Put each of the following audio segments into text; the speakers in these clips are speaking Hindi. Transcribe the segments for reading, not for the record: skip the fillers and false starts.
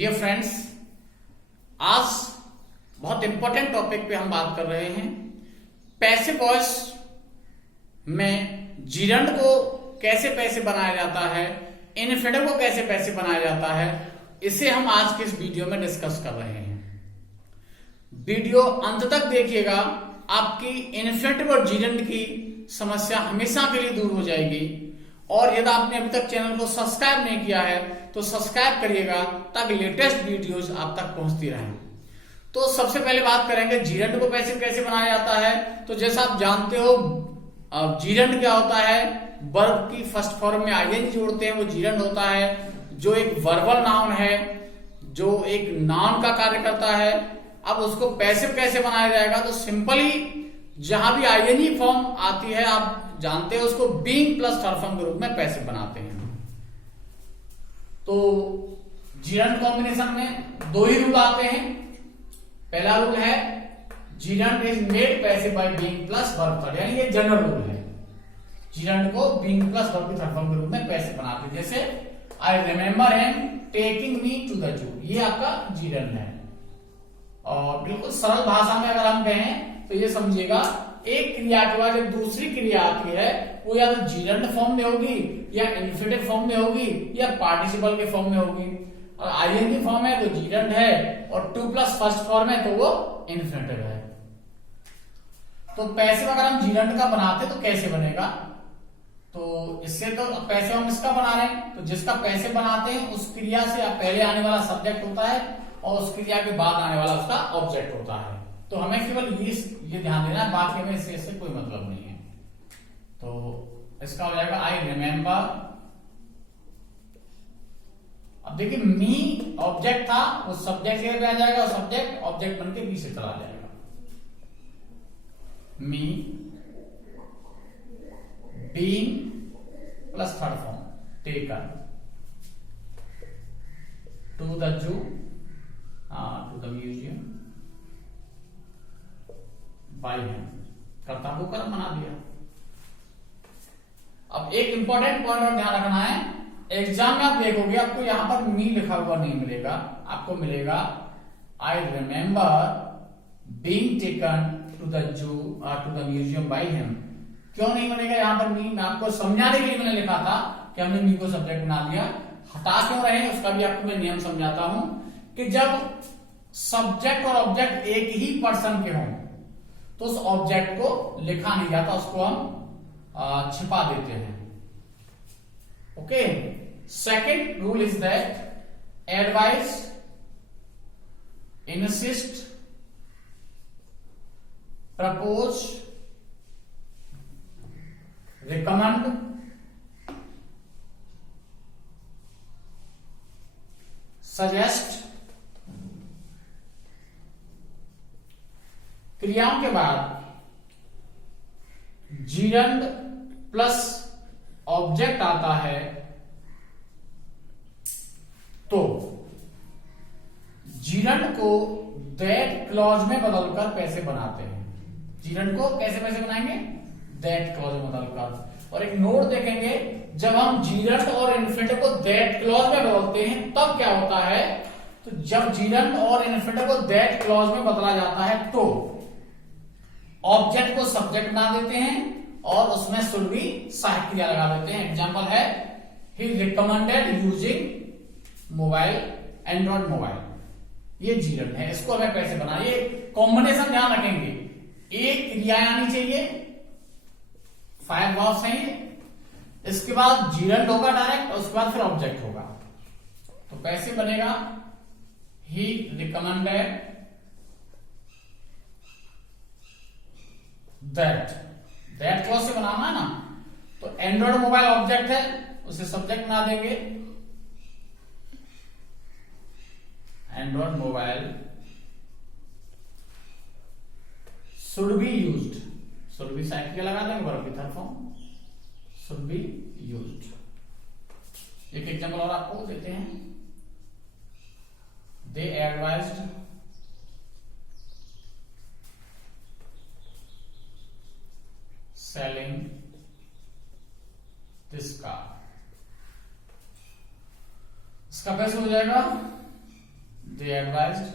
डियर फ्रेंड्स, आज बहुत इंपॉर्टेंट टॉपिक पे हम बात कर रहे हैं। पैसिव वॉइस में जीरंड को कैसे पैसे बनाया जाता है, इन्फिनेटिव को कैसे पैसे बनाया जाता है, इसे हम आज के इस वीडियो में डिस्कस कर रहे हैं। वीडियो अंत तक देखिएगा, आपकी इन्फिनेटिव और जीरंड की समस्या हमेशा के लिए दूर हो जाएगी। और यदि आपने अभी तक चैनल को सब्सक्राइब नहीं किया है तो सब्सक्राइब करिएगा ताकि लेटेस्ट वीडियोस आप तक पहुंचती रहें। तो सबसे पहले बात करेंगे जीरंड को पैसिव कैसे बनाया जाता है। तो जैसा आप जानते हो, जीरंड क्या होता है, वर्ब की फर्स्ट फॉर्म में आईएनजी जोड़ते हैं, वो जीरंड होता है, जो एक वर्बल नाउन है, जो एक नाउन का कार्य करता है। अब उसको पैसिव कैसे बनाया जाएगा, तो सिंपली जहां भी आईएनजी फॉर्म आती है, आप जानते हैं, उसको बीइंग प्लस थर्ड फॉर्म के रूप में पैसिव बनाते हैं। तो जीरंड कॉम्बिनेशन में दो ही रूल आते हैं। पहला रूल है gerund is made passive by being plus verb third, यानी ये जनरल रूल है। जीरंड को बीइंग प्लस वर्ब की थर्ड फॉर्म के रूप में पैसिव बनाते हैं। जैसे I remember him taking me to the zoo, ये आपका जीरंड है। और बिल्कुल सरल भाषा में अगर हम कहें तो ये समझिएगा, एक क्रिया के बाद जब दूसरी क्रिया आती है वो या तो जीरंड फॉर्म में होगी, या इन्फिनेटिव फॉर्म में होगी, या पार्टिसिपल के फॉर्म में होगी। और आईएनजी फॉर्म है तो जीरंड है, और टू प्लस फर्स्ट फॉर्म है तो वो इन्फिनेटिव है। तो पैसिव अगर हम जीरंड का बनाते तो कैसे बनेगा, तो इससे तो पैसिव हम इसका बना रहे हैं, तो जिसका पैसिव बनाते हैं उस क्रिया से पहले आने वाला सब्जेक्ट होता है और उस क्रिया के बाद आने वाला उसका ऑब्जेक्ट होता है। तो हमें केवल ये ध्यान देना है, बाकी में इससे कोई मतलब नहीं है। तो इसका हो जाएगा आई रिमेम्बर। अब देखिए, मी ऑब्जेक्ट था, वो सब्जेक्ट पे आ जाएगा, और सब्जेक्ट ऑब्जेक्ट बनके बी से चला जाएगा। Me being plus third form taken to the zoo, to the museum by him, कर्ता को कर्म बना दिया। अब एक इंपॉर्टेंट पॉइंट और ध्यान रखना है, एग्जाम में आप देखोगे आपको यहां पर मी लिखा हुआ नहीं मिलेगा, आपको मिलेगा I remember being taken to the zoo to the museum by him. क्यों नहीं बनेगा यहां पर मी, मैं आपको समझाने के लिए मैंने लिखा था कि हमने मी को सब्जेक्ट बना दिया। हटा क्यों रहे हैं उसका भी आपको मैं नियम समझाता हूं, कि जब सब्जेक्ट और ऑब्जेक्ट एक ही पर्सन के हों तो उस ऑब्जेक्ट को लिखा नहीं जाता, उसको हम छिपा देते हैं। Okay, second rule is that advice, insist, propose, recommend, suggest, क्रियाओं के बाद जीरंड प्लस ऑब्जेक्ट आता है तो जीरंड को दैट क्लॉज में बदलकर पैसे बनाते हैं। जीरंड को कैसे पैसे बनाएंगे, दैट क्लॉज में बदलकर। और एक नोट देखेंगे, जब हम जीरंड और इन्फिनेटिव को दैट क्लॉज में बदलते हैं तब क्या होता है, तो जब जीरंड और इन्फिनेटिव को दैट क्लॉज में बदला जाता है तो ऑब्जेक्ट को सब्जेक्ट बना देते हैं और उसमें शुड बी सहायक क्रिया लगा देते हैं। एग्जांपल है ही recommended using mobile, Android mobile, ये जीरंड है, इसको हमें कैसे बनाना, ये कॉम्बिनेशन ध्यान रखेंगे। एक क्रिया आनी चाहिए, 5 वर्ब्स हैं, इसके बाद जीरंड होगा डायरेक्ट, और उसके बाद फिर ऑब्जेक्ट होगा। तो कैसे बनेगा, ही रिकमेंडेड दैट, दैट क्लॉज से बनाना है ना, तो एंड्रॉइड मोबाइल ऑब्जेक्ट है, उसे सब्जेक्ट बना देंगे। Android mobile should be used, should be cycle लगा देंगे, वर्ब की third form should be used. एक एग्जांपल और आपको देते हैं, दे एडवाइज्ड selling this car, इसका कैसे हो जाएगा, they advised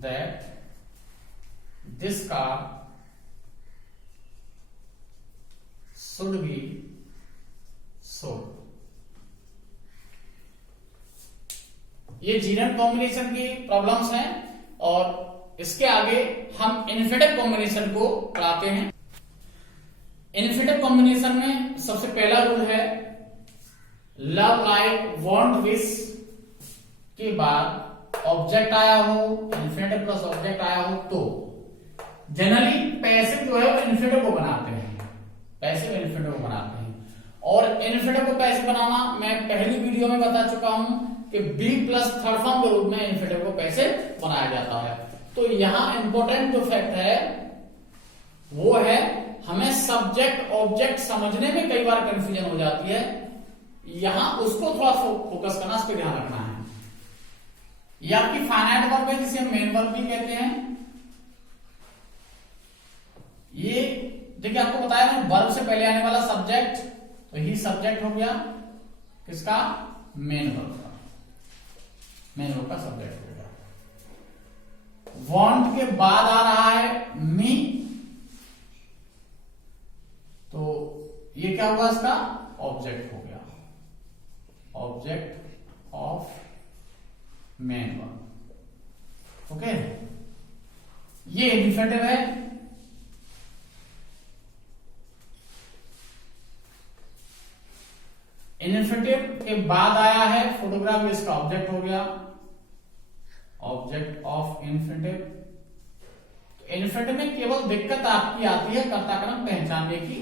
that this car should be sold. ये जीनन कॉम्बिनेशन की प्रॉब्लम्स हैं और इसके आगे हम इन्फिनेटिव कॉम्बिनेशन को पढ़ाते हैं। इन्फिनेटिव कॉम्बिनेशन में सबसे पहला रूल है लव लाइक वांट विश के बाद ऑब्जेक्ट आया हो, इन्फिनेटिव प्लस ऑब्जेक्ट आया हो तो जनरली पैसिव जो है वो इन्फिनेटिव को बनाते हैं, पैसिव इन्फिनेटिव को बनाते हैं। और इन्फिनेटिव को पैसिव बनाना मैं पहली वीडियो में बता चुका हूं कि बी प्लस थर्ड फॉर्म के रूप में इन्फिनेटिव को पैसिव बनाया जाता है। तो यहां इंपॉर्टेंट जो फैक्ट है वो है हमें सब्जेक्ट ऑब्जेक्ट समझने में कई बार कंफ्यूजन हो जाती है, यहां उसको थोड़ा फोकस करना, इस पर ध्यान रखना है। ये आपकी फाइनाइट वर्ब है जिसे मेन वर्ब भी कहते हैं। ये देखिए आपको बताया ना वर्ब से पहले आने वाला सब्जेक्ट, तो ही सब्जेक्ट हो गया किसका, मेन वर्ब का, मेन वर्ब का सब्जेक्ट हो गया। वांट के बाद आ रहा है मी, तो ये क्या हुआ, इसका ऑब्जेक्ट हो गया, object of main verb. Okay, ये इन्फिनेटिव है। इन्फिनेटिव के बाद आया है फोटोग्राफ, इसका ऑब्जेक्ट हो गया, ऑब्जेक्ट ऑफ इन्फिनेटिव। इन्फिनेटिव में केवल दिक्कत आपकी आती है कर्ता क्रम पहचानने की,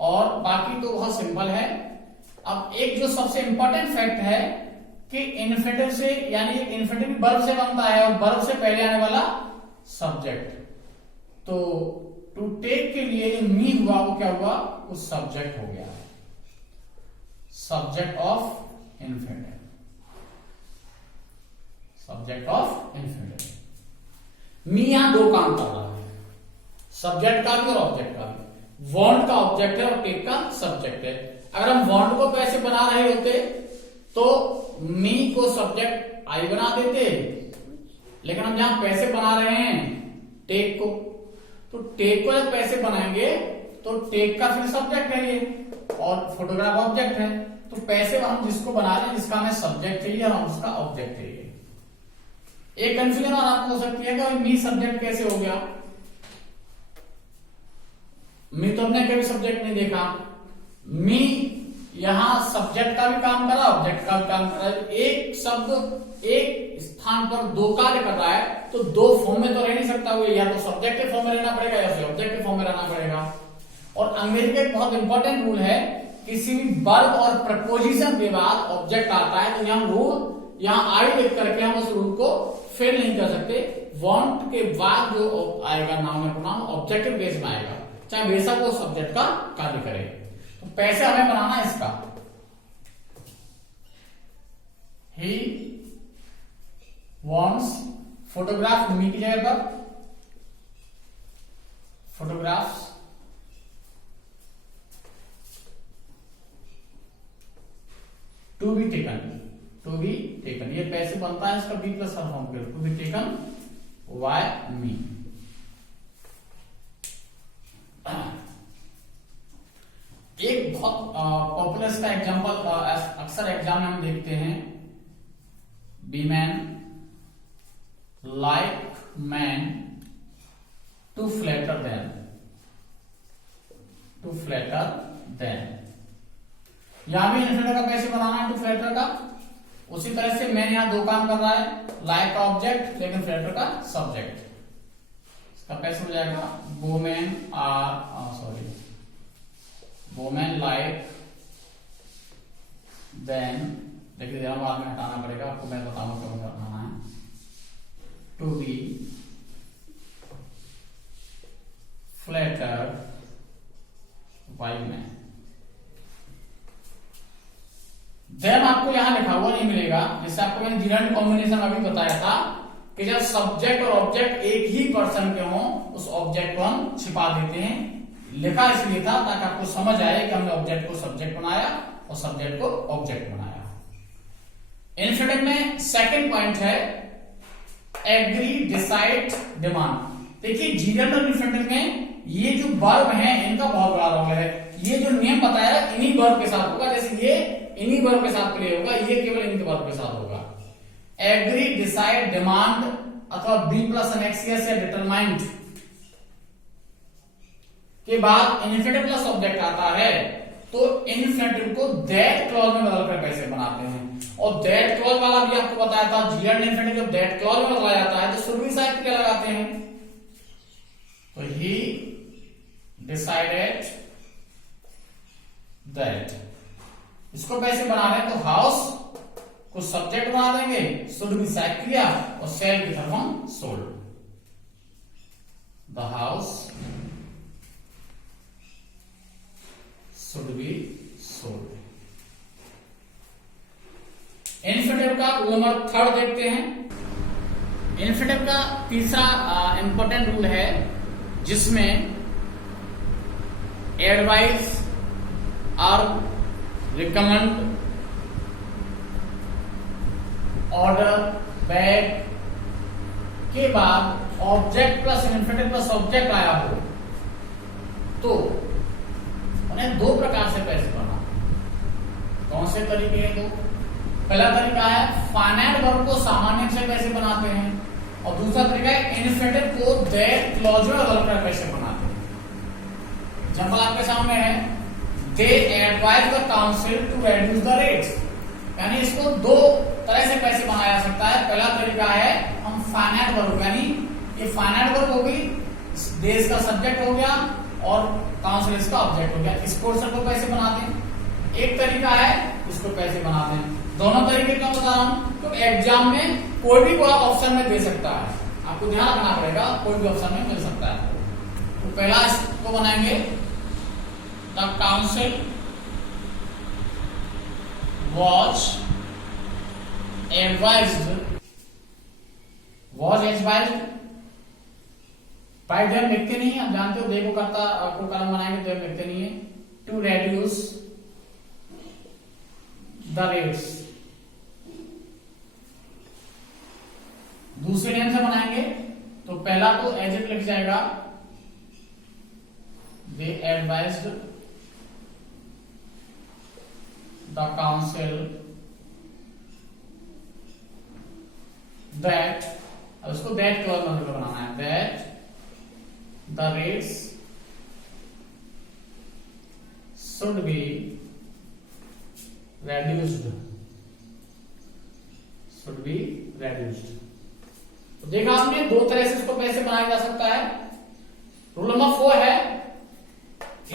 और बाकी तो बहुत सिंपल है। अब एक जो सबसे इंपॉर्टेंट फैक्ट है कि इन्फिनेटिव से, यानी इन्फिनेटिव वर्ब से बनता है और वर्ब से पहले आने वाला सब्जेक्ट, तो टू टेक के लिए जो मी हुआ वो क्या हुआ, वो सब्जेक्ट हो गया, subject of infinitive, subject of infinitive. Me यहां दो काम कर रहा है, सब्जेक्ट का भी और ऑब्जेक्ट का भी। वांट का ऑब्जेक्ट है और टेक का सब्जेक्ट है। अगर हम वांट को पैसे बना रहे होते तो मी को सब्जेक्ट आई बना देते, लेकिन हम जहां पैसे बना रहे हैं टेक को, तो टेक को जब पैसे बनाएंगे तो टेक का फिर सब्जेक्ट है ये, और फोटोग्राफ ऑब्जेक्ट है। तो पैसे हम जिसको बना रहे हैं, जिसका हमें सब्जेक्ट चाहिए और उसका ऑब्जेक्ट चाहिए। एक कंफ्यूजन और आपको हो सकती है कि मी सब्जेक्ट कैसे हो गया, मी तो हमने कभी सब्जेक्ट नहीं देखा। मी यहां सब्जेक्ट का भी काम करा, ऑब्जेक्ट का भी काम करा। एक शब्द एक स्थान पर दो कार्य कर रहा है तो दो फॉर्म में तो रह नहीं सकता, वो या तो सब्जेक्ट के फॉर्म में रहना पड़ेगा या फिर ऑब्जेक्ट के फॉर्म में रहना पड़ेगा। और अंग्रेजी का एक बहुत इंपॉर्टेंट रूल है, किसी भी वर्ब और प्रपोजिशन के बाद ऑब्जेक्ट आता है तो यहां रूल, यहां आई लिख करके हम उस रूल को फेल नहीं कर सकते। वांट के बाद जो आएगा नाउन या प्रोनाउन ऑब्जेक्टिव बेस में आएगा, चाहे बेशक वो सब्जेक्ट का कार्य करे। तो पैसे हमें बनाना है इसका, ही वॉन्ट्स फोटोग्राफ, मी की जगह पर photographs to be taken, to be taken. ये पैसे बनता है इसका बी प्लस फॉर्म के, to be taken by me. एक बहुत पॉपुलर इसका एग्जांपल अक्सर एग्जाम में हम देखते हैं, women like men to flatter them, to flatter them. यहां भी इन्फिनेटिव का कैसे बनाना है, टू फ्लैटर का। उसी तरह से मैन यहां दो काम कर रहा है, लाइक का ऑब्जेक्ट लेकिन फ्लैटर का सब्जेक्ट। इसका कैसे हो जाएगा, women are, sorry, women like then, देखिए जरा बाद में हटाना पड़ेगा आपको, मैं बताऊंगा क्यों हटाना है, to be flatter by man. Then आपको यहां लिखा हुआ नहीं मिलेगा, जैसे आपको मैंने जीरेंट कॉम्बिनेशन अभी बताया था कि जब सब्जेक्ट और ऑब्जेक्ट एक ही पर्सन के हों उस ऑब्जेक्ट को हम छिपा देते हैं। लिखा इसलिए था ताकि आपको समझ आए कि हमने ऑब्जेक्ट को सब्जेक्ट बनाया और सब्जेक्ट को ऑब्जेक्ट बनाया। इन्फिनेटिव में सेकंड पॉइंट है एग्री, डिसाइड, डिमांड। देखिए जीरंड और इन्फिनेटिव में ये जो वर्ब है इनका बहुत बड़ा रोल है। ये जो नियम बताया इन्हीं वर्ब के साथ होगा, जैसे ये इन्हीं वर्ब के साथ प्ले होगा, ये केवल इन्हीं वर्ब के साथ होगा। एग्री, डिसाइड, डिमांड अथवा बी प्लस एनेक्सियस या डिटरमाइंड के बाद इन्फिनेटिव प्लस ऑब्जेक्ट आता है, तो इन्फिनेटिव को दैट क्लॉज में बदलकर कैसे बनाते हैं। और दैट क्लॉज वाला भी आपको बताया था, जीरंड इन्फिनेटिव जब दैट क्लॉज में बदला जाता है तो शुड बी साइड क्या लगाते हैं, तो ही डिसाइडेड दैट। इसको कैसे बना रहे हैं, तो हाउस को सब्जेक्ट बना देंगे, शुड बी साइड किया और सेल की तरफ हम sold. The house should be sold। Infinitive का रूल नंबर 3 देखते हैं। इन्फिनेटिव का तीसरा इंपॉर्टेंट रूल है जिसमें एडवाइस, अर्ब, रिकमेंड, ऑर्डर, बैग के बाद object plus infinitive plus object आया हो तो उन्हें दो प्रकार से पैसे बना। कौन से तरीके हैं दो? पहला तरीका है फाइनाइट वर्ब को सामान्य से कैसे बनाते हैं, और दूसरा तरीका है इन्फिनेटिव को दैट क्लॉज में बदलकर कैसे बनाते हैं। एग्जांपल आपके सामने है, they advise the council to reduce the rates, यानी इसको दो तरह से कैसे बनाया जा सकता है। पहला तरीका है हम फाइनाइट वर्ब, यानी ये फाइनाइट वर्ब होगी, देश का सब्जेक्ट हो गया और काउंसिल इसका ऑब्जेक्ट हो गया, इस पोर्शन को कैसे बनाते हैं। एक तरीका है इसको कैसे बनाते हैं। दोनों तरीके का बता रहा हूं तो एग्जाम में कोई भी ऑप्शन में दे सकता है, आपको ध्यान रखना पड़ेगा, कोई भी ऑप्शन में मिल सकता है। तो पहला इसको बनाएंगे, द काउंसिल वॉज एडवाइज्ड, भाई देम लिखते नहीं है, आप जानते हो देखो करता आपको कलम बनाएंगे देम लिखते नहीं है। टू रेड्यूस द रेट्स, दूसरे नेम से बनाएंगे तो पहला तो एज इट लिख जाएगा, दे एडवाइज्ड द काउंसिल दैट, अब उसको दैट क्लॉज में बनाना है, that the rates should be reduced, तो देखा आपने दो तरह से इसको कैसे बनाया जा सकता है। रूल नंबर 4 है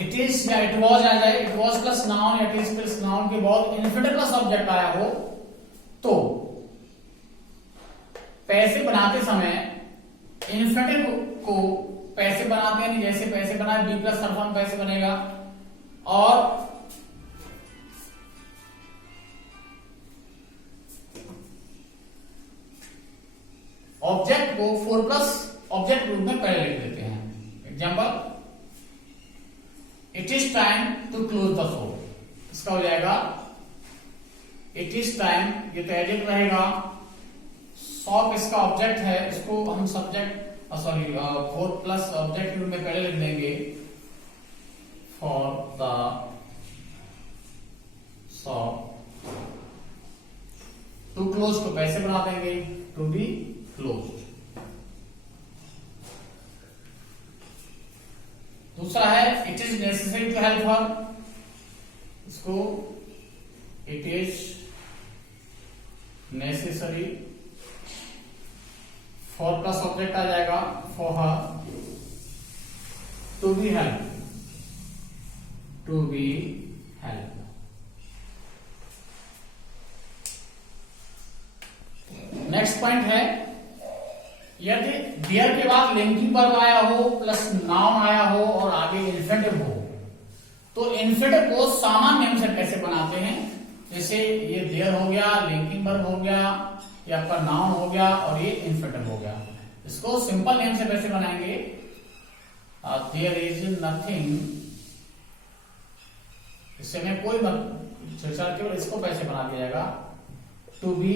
इट इज या इट वॉज आ जाए, इट वॉज प्लस नाउन या इट इज प्लस नाउन के बाद इन्फिनेटिव प्लस ऑब्जेक्ट आया हो तो पैसे बनाते समय इन्फिनेटिव को पैसे बनाते हैं, जैसे पैसे बनाए बी प्लस सरफम पैसे बनेगा, और ऑब्जेक्ट को 4 प्लस ऑब्जेक्ट रूप में पहले लिख देते हैं। Example, it is time to close the shop, इसका हो जाएगा इट इज टाइम, ये तो एडजेक्ट रहेगा, शॉप इसका ऑब्जेक्ट है, इसको हम सब्जेक्ट सॉरी 4 प्लस ऑब्जेक्ट रूप में पहले लिख देंगे, for the shop. To close को पैसे बना देंगे, टू बी क्लोज्ड। दूसरा है it is necessary to help her, इसको it is necessary, 4 plus object आ जाएगा, for her to be help, to be help. Next point है यदि देयर के बाद लिंकिंग वर्ब आया हो प्लस नाउन आया हो और आगे इन्फिनेटिव हो तो इन्फिनेटिव को सामान्य नेम से कैसे बनाते हैं। जैसे ये देयर हो गया, लिंकिंग वर्ब हो गया, ये आपका नाउन हो गया और ये इन्फिनेटिव हो गया। इसको सिंपल नेम से कैसे बनाएंगे, देयर इज नथिंग, इससे में कोई केवल इसको पैसे बना दिया जाएगा to be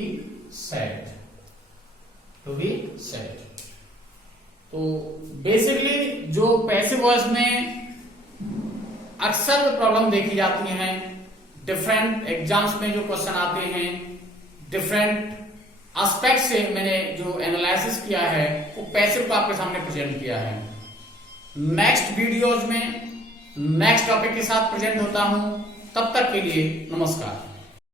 set, to be set. तो बेसिकली जो पैसिव वॉइस में अक्सर प्रॉब्लम देखी जाती हैं, डिफरेंट एग्जाम्स में जो क्वेश्चन आते हैं, डिफरेंट एस्पेक्ट से मैंने जो एनालिसिस किया है वो पैसिव को आपके सामने प्रेजेंट किया है। नेक्स्ट वीडियोज में नेक्स्ट टॉपिक के साथ प्रेजेंट होता हूं, तब तक के लिए नमस्कार।